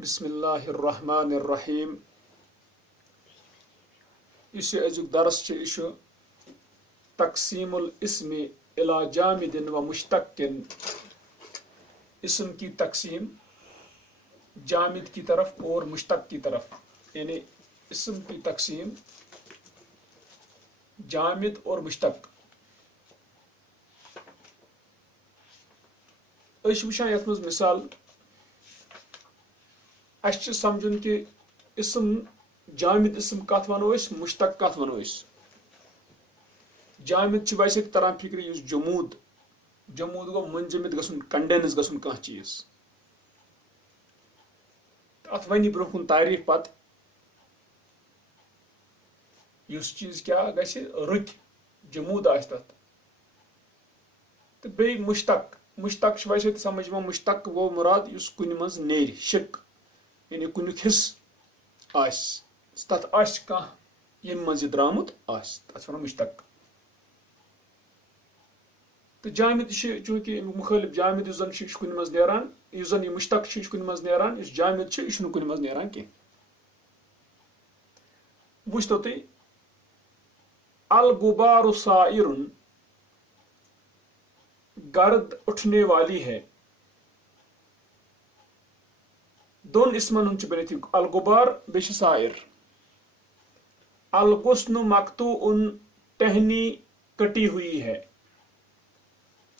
बिस्मिल्लाहिर्रहमानिर्रहीम। इस अजुक दरस तकसीमुल इस्मि इला जामिदिन व मुश्तक्किन, इसम की तकसीम जामिद की तरफ और मुश्तक की तरफ, यानी इसम की तकसीम जामिद और मुश्तक। वुचान यथ मज मिसाल अच्छे समझुन कि इसम जामिद इसम कत वनो मुश्तक कत वनो। जामिद वैसे तरह फिक्र जमूद जमूद गो मुंजमिद गसुन कंडेंस गसुन कह चीज। अत वन ब्रो कुन तारीफ पत चीज क्या गि रुत जमूद तथ तो बे मुश्तक मुश्तक वैसे समझ मुश्तक गो मुराद कुन मज नेर शिक, यानी कुन हिस्स तथ कह यम मज द्रामुत तथ वन मुश्तक। तो जामिद चूंकि मुखालिफ जामिद जन कुन मज नेरान, जन यह मुश्तक कुन मज नेरान, जामिद यह कुन मज नेरान कह। वुचतो तुम अल गुबारु साइरुन, गर्द उठने वाली है। दोन इसमन हुन बनित अल गुबार बे साइर। अल गुस्नु मकतू उन, टहनी कटी हुई है,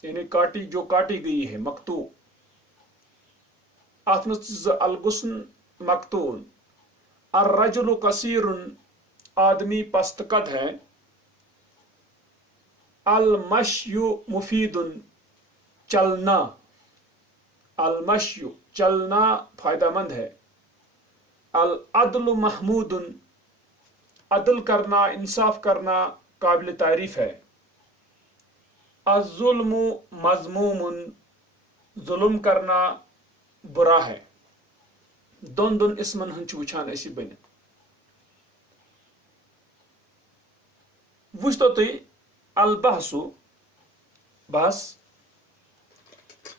यानी काटी जो काटी गई है मकतू। अत अल गुस्न मकतून। अर रजुलु कसीरुन, आदमी पस्त कद है। अल मश्यु मुफीदुन, चलना। अल मश्यु चलना फायदामंद है। अल अदलु महमूदुन, अदल करना इंसाफ करना काबिल तारीफ है। अज़ुल्मु मज़मूमुन, जुल्म करना बुरा है। दोन दोन इसमन हन वुचान बनित। वुचतो तुम अल बहसु बहस।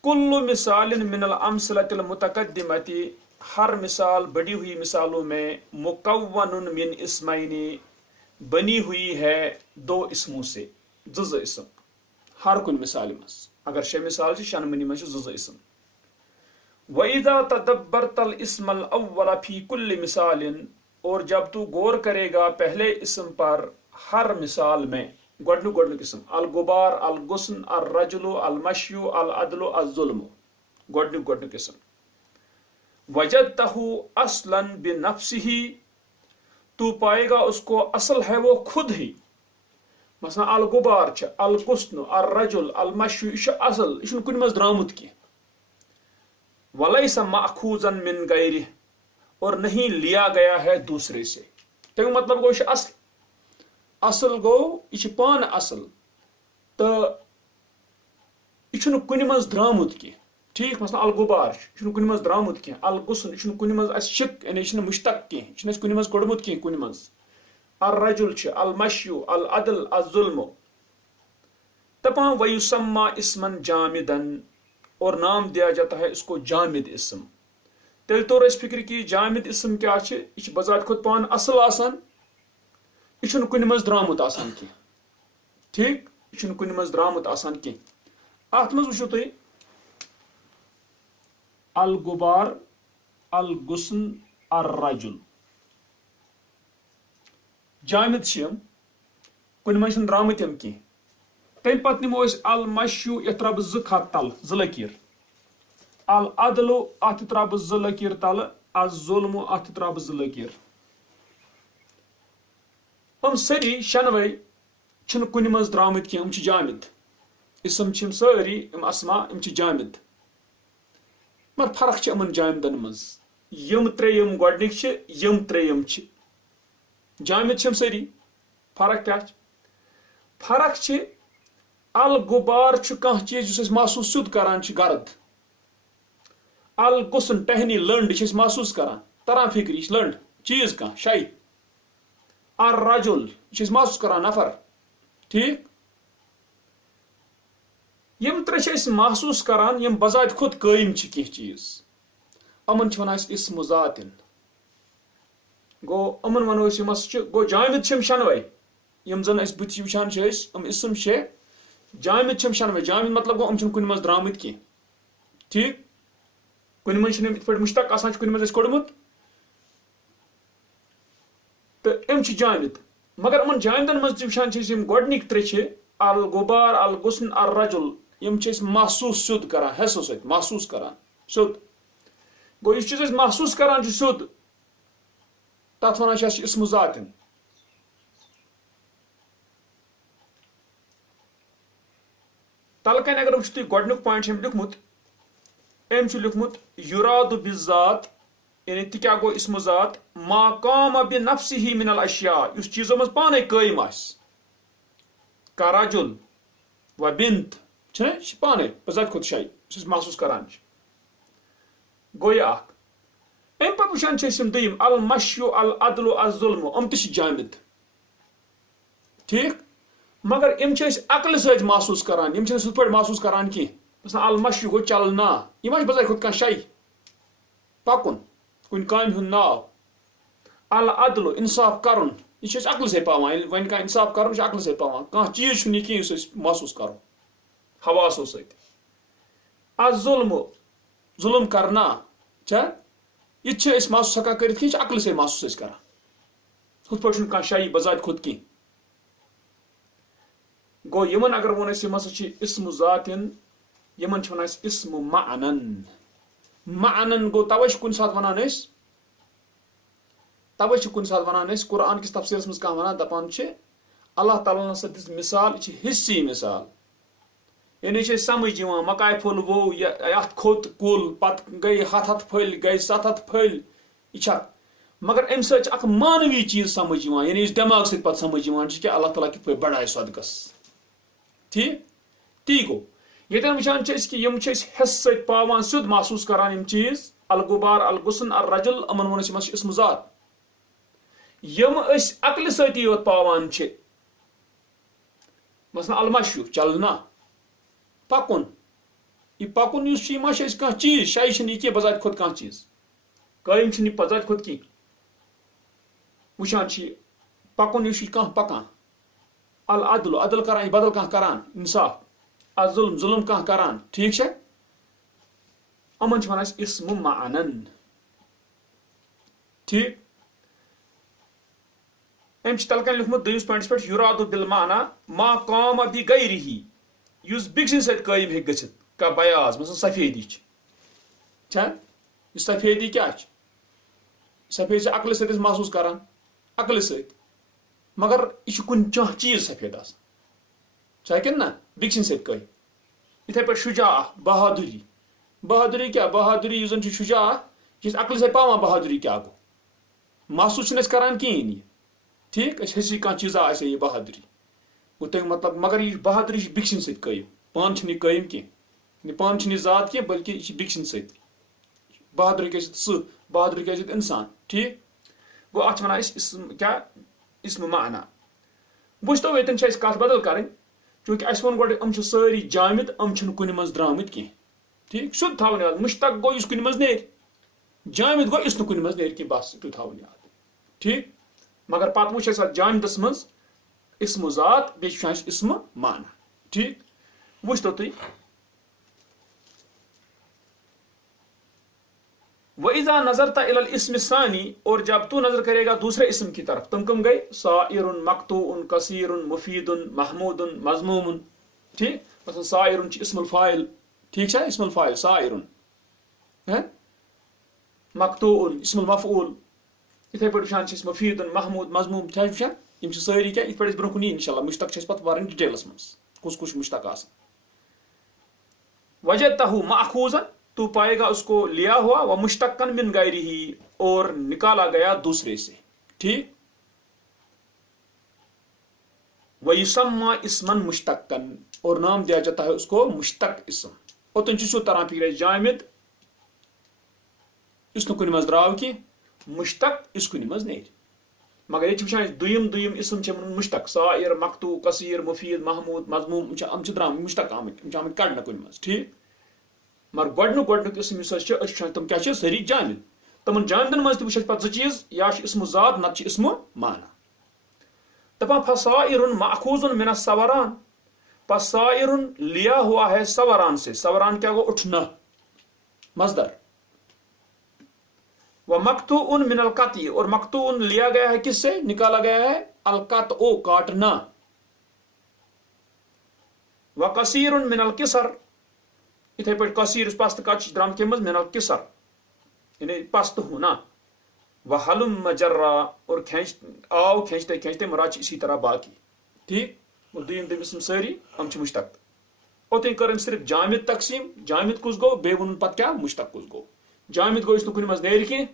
कुल्लु मिसालिन मिनल अमसलतिल मुतकद्दिमति, हर मिसाल बढ़ी हुई मिसालों में मुकव्वनुन मिन इस्मैनी, बनी हुई है दो इसमों से। जुज़ इसम हर कुन मिसाल मस, अगर शे मिसाल शनमनी मज जुज़ इसम। वइज़ा तदब्बरतल इस्मल अव्वल फी कुल्लि मिसालिन, और जब तू गौर करेगा पहले इसम पर हर मिसाल में। गोडनु किस्म अल गुबार, अल गुस्न, अल रजुलु, अल मश्यु, अल अदलु, अल जुल्मु, गोडनु किस्म। वजदतहु अस्लन बिनफ्सिही, तू पाएगा उसको असल है वो खुद ही। मसलन अल गुबार छ, अल गुस्न, अल रजुल, अल मश्यु, यह असल, यह कुन मज द्रामुत की। वलैस माखूजन मिन गैरिह, और नहीं लिया गया है दूसरे से। तमें मतलब गो असल, असल गो यह पान असल, तो यह कुन मज द्रामुत की। ठीक मसलन अल गुबार यह कुन मज द्रामुत की। अल गुस्न यह कुन मज शिक, यानी यह मुश्तक की, यह कुन मज कोड़मुत की कुन मज। अल रजुल छ, अल मश्यु, अल अदल, अल जुल्म। तपा वयुसम्मा इस्मन जामिदन, और नाम दिया जाता है इसको जामिद इसम। तेल तोर फिक्र की जामिद इसम क्या यह बजात खुद पान असल आसान, यह कुन मज द्रामुत आसान की। ठीक, यह कुन मज द्रामुत आसान की। अत मज वुचो तुम अल गुबार, अल गुस्न, अर रजुल, जामिद कुन मज द्रामुत की। तम पे नमो अल मश्यु, ये त्रा बह खत तल ज लकीर। अल अदलु, अत त्रा बह ज लकीर तल। अल जुल्मु, अत त्रा बह ज लकीर। हम सारी शनवे कुन मज द्रामुत की, जामिद इसम सारी असमा जामिद। मगर फर्क इन जामिदन मज। यम त्रे यम गोडनिक यम त्रे यम जामिद सारी। फर्क क्या फर्क अल गुबार कह चीज महसूस सुद करान गर्द। अल गुस्न टहनी लंड महसूस करान, तरह फिक्र यह लंड चीज कह शाई। अल रजुल यह महसूस करान नफर। ठीक, यम त्रे महसूस करान यम बजात खुद कायम कह चीज। अमन वन इस्म ज़ातिन गो अमन वनो गो जामिद शनवे यम जन बुत वचान इस्म शे जामिद शनवे जामिद मतलब गो कुन मज द्रामत की ठीक कुन मज इत मुश्तक आसान कुन मज कोड़मुत तो एम जामिद मगर अमन जामिदन मज वचान गोडनिक त्रे अल गुबार अल गुस्न अल रजुल यम महसूस सुद करान हसो सत महसूस करान सुद गो इस चीज महसूस करान सुद तथ वन इस्म ज़ातिन तलकन अगर वो गोडनुक पॉइंट लिखमुत एम लिखमुत युराद बिज़ात यानी क्या गो इस्म ज़ात मा काम बिनफ्सिही मिनल अशिया उस चीजों मज पाने कायम आस कराजुल व बिंत पाने बजात खुद शाई महसूस करान गो यह अम पे वचान दुम अल मश्यु अल अदलु अल जुल्म अम जामिद ठीक मगर अम अकल सत महसूस करान यम सुत पे महसूस करान की अल मश्यु गो चलना यह बजाय खुद कह शाई पकुन कुन काम हुन नाव अल अदलु इंसाफ करन यह अकल से पावान वन कह इंसाफ कर अकल से पावान कह चीज कह महसूस करो हवासो सत अल जुल्म जुल्म करना यह महसूस हकान कर अकल से महसूस कर हुत पे कह शाई बजात खुद की गो यमन अगर वो यम इस्म ज़ातिन यमन वन इस्म मानन मानन गो तवे कुन सात वनान तवे कुन सात वनान कुरान किस तफसीरस मज कह वन दपान अल्लाह ताला हसा दिस मिसाल हिस्सी मिसाल यानी समझ मकाय फुल वो अत खोत कुल पत गई हथ फल गई 7 फल यह मगर अम सक मानवी चीज समझ यानी दिमाग सत पे समझ कि अल्लाह ताला कित बढ़ाए सदकस ठीक ती गो ये वचान कि यम हस सत पावान सुद महसूस करान यम चीज अल गुबार अल गुस्न अल रजुल अमन वो इस्म ज़ात यम अकल सती योत पावान मसलन अल मश्यु चलना पकुन यह पकुन कह चीज शायद यह बजात खुद कह चीज कायम बजात खुद की वचान पकुन कह पकान अल अदल अदल करान बदल कह करान इंसाफ अल जुल्म जुल्म कह करान ठीक है अमन वन इस्म मानन ठीक अम तलकन लिखमुत दोयिस पॉइंट्स पे युरादु बिल माना मा काम बि गैरिही युस बिक्सिन सत कायम हेक गछित का बयाज मसल सफेदी सफेदी क्या सफेद अकल सत महसूस करान अकल सत मगर यह कुन चाह चीज सफेद आन ना बिक्सिन सत कई इथे पे शुजा बहादुरी बहादुरी क्या बहादुरी युजन शुजा यह अकल सत पावान बहादुरी क्या गो महसूस करान कहें ठीक हसी कह चीजा आ यह बहादुरी गो तक मतलब मगर यह बहादुरी बिक्सिन सत कयम पान कयम कह पान ज़ात कह बल्कि यह बिक्सिन सत बहादुरी क्या बहादुरी क्या इंसान ठीक गो अत वन इस्म क्या इस्म माना वो ये कत बदल कर चूंकि अस वो गोम सारी जामिद अम कुन मज द्रामत कह ठीक सुध थवन याद मुश्तक गो इस कुन मज नेर जामिद गो इस कुन मज नेर कह बस तु थवन याद ठीक मगर पत वो जामिदस मज इस्म ज़ात बे इस्म माना ठीक वो तुम वइज़ा नज़रता इलल इस्म सानी और जब तू नजर करेगा दूसरे इस्म की तरफ तुम कम गए साइरुन मक्तूउन कसीरुन मुफीदुन महमूदुन मज़मूमुन ठीक मतलब साइरुन इस्मुल फाइल ठीक है इस्मुल फाइल साइरुन है मक्तूउन इस्मुल मफऊल इथे पे वचान मुफीदुन महमूद मज़मूम क्या वचान यम सारी क्या इत पे ब्रोह कुन इंशाल्लाह मुश्तक पत वारन डिटेल्स मज कुछ मुश्तक आसान वजदतहु माखूज़न तू पाएगा उसको लिया हुआ व मुश्तक्कन मिन गैरिही और निकाला गया दूसरे से ठीक व युसम्मा इस्मन मुश्तक्कन और नाम दिया जाता है उसको मुश्तक इस्म और तुम चीजों तरह फिर जामिद इसनु कुन मज द्राव की मुश्तक इस कुन मज नहीं मगर ये वचान दुयम दुयम इस्म छ मुश्तक साइर मक्तू कसीर मुफीद महमूद मज़मूम हम द्राम मुश्तक आमत कड़न कुन मज ठीक मगर गोडनुक इसम युस तम क्या सारी जामिद तमन जामिदन मज तु पत चीज या इसम जात नत इसम माना दपान फसाइरुन माखूजुन मिन सवरान फसाइरुन लिया हुआ है सवरान से सवरान क्या गो उठना मजदर व मकतूउन मिन अलकती और मकतूउन लिया गया है किससे निकाला गया है अलकत ओ काटना व कसीरुन मिन अलकिसर इथे पे कसीर पस्त कच द्राम के मिन अलकिसर यानी पस्त होना व हलुम मजर्रा और खींचते खींचते मराज इसी तरह बाकी ठीक और दीन इसम सारी हम मुश्तक ओतन कर सिर्फ जामिद तकसीम जामिद कुस गो बे वुन पत क्या मुश्तक कुस गो जामिद गो कुन मज नेर कह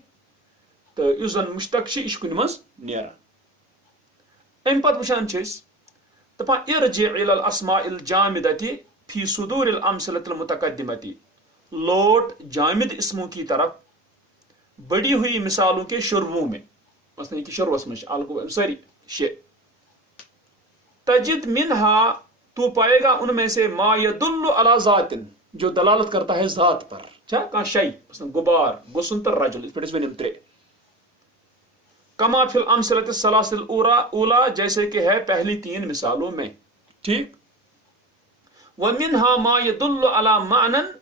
तो इस जन मुश्तक यह कुन मज नेरान अम पत वुचान दपान इरजि इलल अस्माइल जामिदति फी सुदूरिल अमसलतिल मुतकद्दिमति लौट जामिद इसमों की तरफ बढ़ी हुई मिसालों के शुरुओं में मसलन कि शुरुअस में सारी शे तजिद मिनहा तू पाएगा उनमें से मा यदुल्लु अला ज़ातिन जो दलालत करता है ज़ात पर क्या कहाँ शई मसलन गुबार गुस्सन तर रजुल इस पे वनिम त्रे कमा फिल अमसलत सलासिल उला जैसे कि है पहली तीन मिसालों में ठीक व मिनहा मा यदुल्लु अला मानन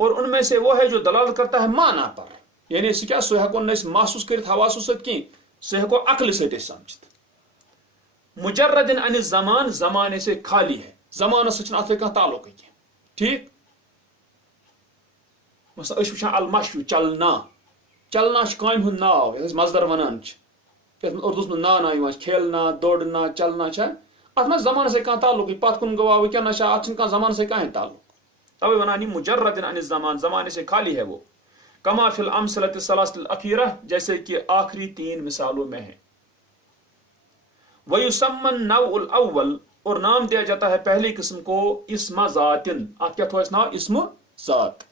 और उनमें से वो है जो दलालत करता है माना पर यानी क्या सह हेको महसूस कर हवासो सह सह हेको अक्ल सत समझ मुजर्रदिन अन जमान जमाने से खाली है जमाना सत कह ताल्लुक ठीक वुचान अलमशु चलना चलना काम हुंद नाव मजदर वनान उर्दूस में ना खेलना दौड़ना चलना अत जमान से कह ताल्लुक पत कुन गवा वनस अत जमान से कह ताल्लुक तवे वनान मुजर्रदिन अन जमान जमाने से खाली है वो कमा फिल अमसलत सलासिल अखीरा जैसे कि आखिरी तीन मिसालों में है वयुसम्मन नवउल अव्वल और नाम दिया जाता है पहली किस्म को इस्म ज़ातिन आप क्या थोड़ा नाम इस्म ज़ात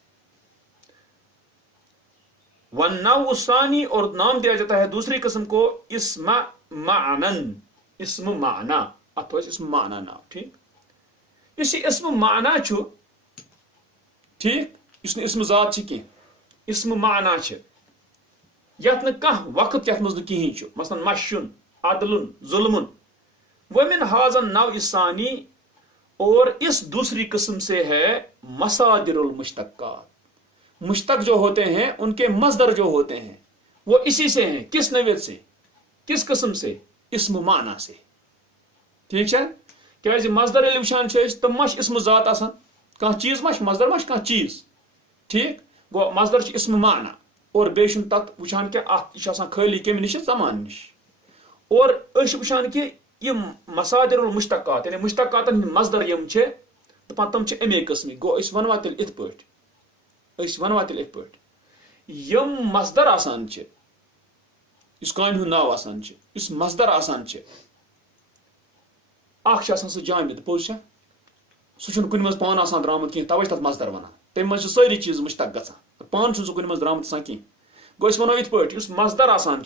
वन्नवुसानी और नाम दिया जाता है दूसरी किस्म को इस्म मानन इस्म माना अथवा इस्म माना नाम ठीक इसी इस्म माना छु ठीक इसने इस्म ज़ात छि की इस्म माना छि यत न कह वक्त यत मज कहीं छु मसलन मशुन अदलुन जुल्मुन वमिन हाजन नव इसानी और इस दूसरी किस्म से है मसादिरुल मुश्तक्कात मुश्तक जो होते हैं उनके मजदर जो होते हैं वो इसी से हैं किस नवेद से किस किस्म से इस्म माना से ठीक है क्या मजदर वुचान तो मश इस्म ज़ात आसान कह चीज मश मजदर मश कह चीज ठीक गो मजदर इस्म माना और बेशुन तक वुचान क्या खाली कम निश जमान निश और वुचान कि यम मसादिरुल मुश्तक्कात यानी मुश्तक्कात मजदर यम दपान तम अमे किस्म गो वनवा तेल इत पे यम मजदर आसान इस काम हुंद नाव आसान इस मजदर आसान सह जामिद पोज सह कुन मज पान आसान द्रामुत कह तवे तथ मजदर वनान तम मज सारी चीज मुश्तक गसान पान सह कुन मज द्रामुत आसान कह गो वनो इत पे मजदर आसान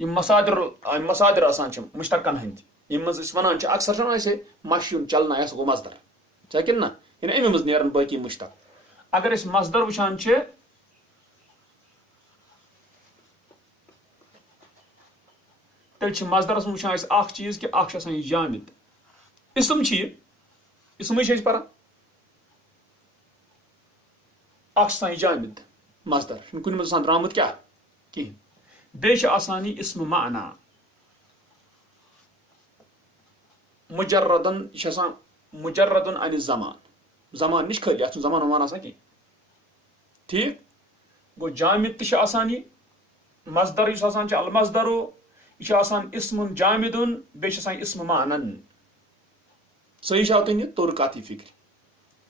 मसादिर आसान मुश्तकन हंद यम मज वनान अक्सर ऐसे मशयुन चलना यह गो मजदर क्या कि ना यानी अमे मज नेरन बाकी मुश्तक अगर इस मजदर वुचान तेल मजदरस वुचान अख चीज कि अख जामिद इसम इसम पान अख जामिद मजदर कुन मज द्रामुत क्या कहें बे इस्म माना मुजर्रदन अन जमान जमान निश खाली अत जमान वमान आसान कह ठीक गो जामिद तह मजदर अलमजदरो यह इस्मुन जामिदुन बे इस्म मानन सही तुम तोर कत फिक्र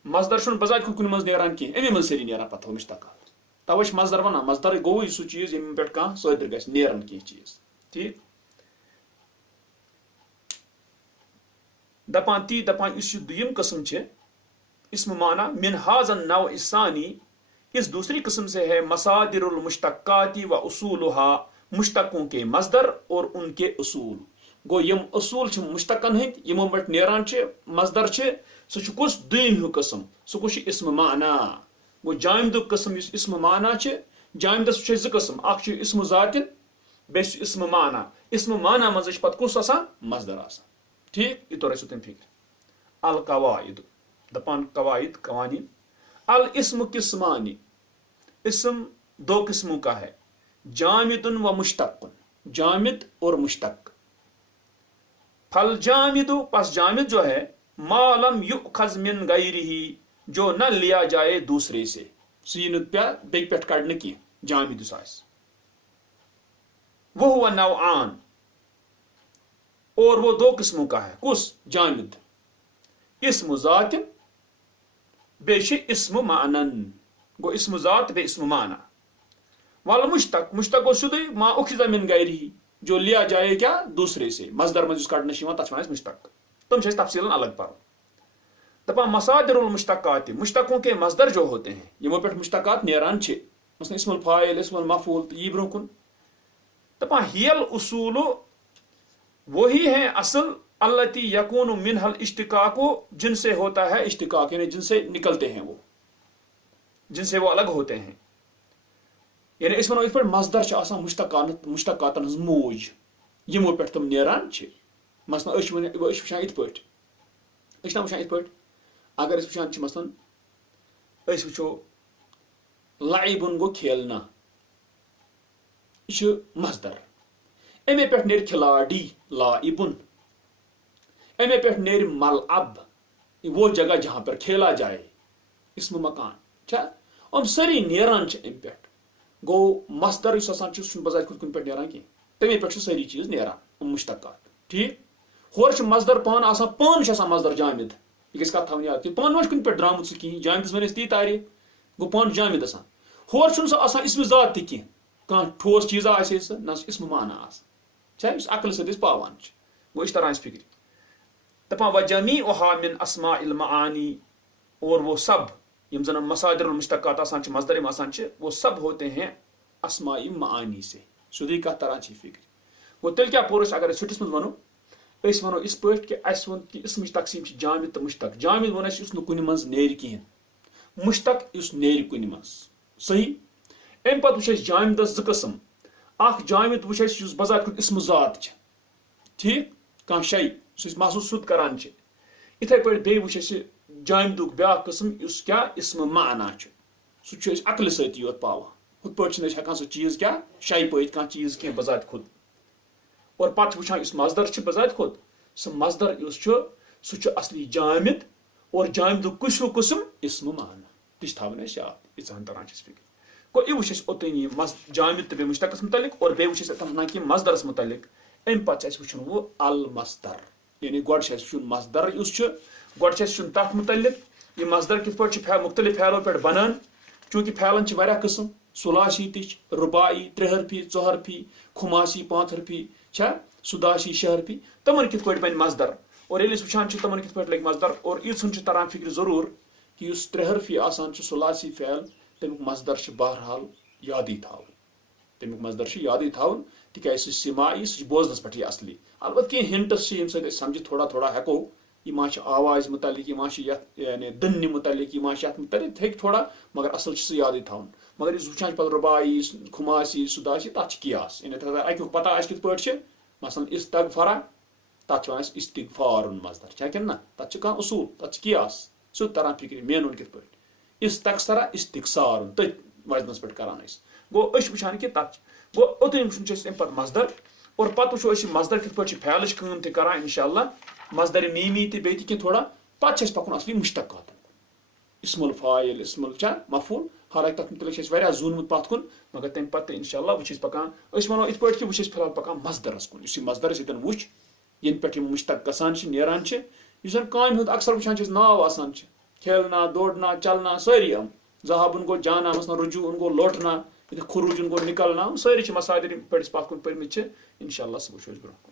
मजदर बजात कुन मज नेरान कह अमे मज सारी नेरान पतो मुश्तक तवे मजदर वन मजदर गो सह चीज यम पे कह सदर गस नेरन कह चीज ठीक दपान इस दुयम किस्म इस्म माना मिन हाजन नव इसानी इस दूसरी किस्म से है मसादिरुल मुश्तक्काती व उसूलुहा मुश्तकों के मजदर और उनके उसूल गो यम उसूल मुश्तकन हंद यमो पे नेरान मजदर सह कुस दुयम कस्म सह कुछ इस्म माना गो जामिद कस्म इस्म माना जामिदस ज कस्म अख इस्म जातिन बेस इस्म माना मज पत कुस आसान मजदर आसान ठीक ये तो तुम फिक्र अल कवाइद दपान कवाइद कवानीन अल इस्म किस्मानी इस्म दो किस्मों का है जामिदुन व मुश्तक्कुन जामिद और मुश्तक फल जामिदु पस जामिद जो है मालम युखज मिन गैरिही जो न लिया जाए दूसरे से बे पे कड़ने की जामिद वो हुआ नौआन और वो दो किस्मों का है कुस जामिद इस्म जातिन बेशे इस्म मानन गो इस्म जात बे इस्म माना वाल मुश्तक मुश्तक गो सुदे मा उखिजा मिन गैरिही जो लिया जाए क्या दूसरे से मजदर मज कड़ने तथ मुश्तक तुम तफसील अलग पर दपा मसादिरुल मुश्तकात मुश्तकों के मजदर जो होते हैं यमो पे मुश्तकात नेरान छे मसलन इस्मुल फाइल इस्मुल मफूल यी ब्रोकुन दपा हियल उसूल वही है असल अल्लती यकून मिनहल इश्तिकाको जिनसे होता है इश्तिकाक यानी जिनसे निकलते हैं वो जिनसे वो अलग होते हैं यानी इस वनो इस पर मजदर छ आसान मुश्तकातन हज मूज यमो पे तुम नेरान छे मसलन वशान इत पट वशान इत पट अगर वशान मसलन वो लाइबुन गो खेलना यह मजदर अमे पे नेर खिलाड़ी लाइबुन अमे पे नेर मलअब वो जगह जहां पर खेला जाए इस्म मकान छा हम सारी नेरान अमे पे गो मजदर बजाय खुद कुन पे नेरान की तमे पे सारी चीज नेरान मुश्तकात ठीक होर मजदर पान आसान पान मजदर जामिद यह गई कत याद कि पान कुन पे द्रामुत सह कहीं जामिदस वन ती तारीफ गो पान जामिद आसान होर सह इस्म जात ती कह ठोस चीज आसे ना इस्म माना आसान अकल सद पावान गो इस तरह फिक्र दपा वजमी ओहा मिन अस्मा इल मानी और वो सब यम जन मसादिर मुश्तकात आसान मजदर आसान वो सब होते हैं अस्माई मानी से सुधी कत तरह फिक्र गो तेल क्या पोर अगर छुट्टिस मज वनो वनो इस पे कि वो कि इसम तकसीम जामिद तो मुश्तक जामिद वन कुन मज नेर कहें मुश्तक नेर कुन मज सही अम पे वो जामिदस ज कस्म अख जामिद वो बजात खुद इसम जात ठीक कह शे सह महसूस सुद करान इथे पे बे वो जामिदुक ब्या कस्म क्या इसम माना सह अकल सती योत पावान हुत पे हेकान सह चीज क्या शे पे कह चीज कह बजात खुद और पत वुचान इस मजदर बजात खुद सह मजदर सह असली जामिद और जामिदुक कुछ कस्म इसम माना तह थवन याद इन तरह फिक्र गो यह वो ओतनी जामिद तो बे मुश्तकस मुतलिक और बे वो कि मजदरस मुतलिक अम पे वो वो अल मजदर यानी गो मजदर गो तथ मुतलिक यह मजदर कित पे मुख्तलिफ फैलों पे बनान चूंकि फैलन वारिया किस्म सुलासी तिच रुबाई 3 हरफी 4 हरफी खुमासी 5 हरफी सुदासी 6 हरफी तमन कित पे बन मजदर और ये वुचान तमन कित पे लग मजदर और इन तरह फिक्र जरूर कि 3 हरफी आसान सुलासी फैल तमुक मजदर बहरहाल यादी थावन तमुक मजदर यादी थावन तिकाज सिमाई सह बोजनस पे असली अलबत् कह हिंटस ये समझ थोड़ा थोड़ा हेको यह आवाज मुतलिक यह यानी दन्य मुतलिक यह मुतलिक हे थोड़ा मगर असल सह यादी थावन मगर इस वुचान पे रुबाई खुमासी सुदासी तथ कियास यानी अक पता आज कित पे मसलन इस्तगफरा तथ इस्तिगफारुन मजदर क्या ना तथ कह उसूल तथ कियास सह तरह फिक्र मेनुन कित पे इस्तक्सरा इस्तिक्सारुन तथ वजनस पे करान गो वुचान कि तथ गो ओतन वुचन पे मजदर और पत वो मजदर कित पे फैलच कम तरान इंशाअल्लाह मजदर मीमी ते बे कि थोड़ा पे पकुन असली मुश्तकात इस्मुल फाइल इस्मुल मफूल हालांकि तथ मुतलिक वारिया जूनमुत पत कुन मगर तम पे इंशाअल्लाह वो पकान वनो इत पे कि वो फिलहाल पकान मजदरस कुन मजदर वुच इन पे मुश्तक गसान नेरान जन काम हुंद अक्सर वुचान नाव आसान खेलना दौड़ना चलना सारी जहाबुन गो जाना मसलन रुजून गो लौटना खुरूजुन गो निकलना सारी मसादिर पे पत कुन पर्मित इंशाअल्लाह सब वो ब्रो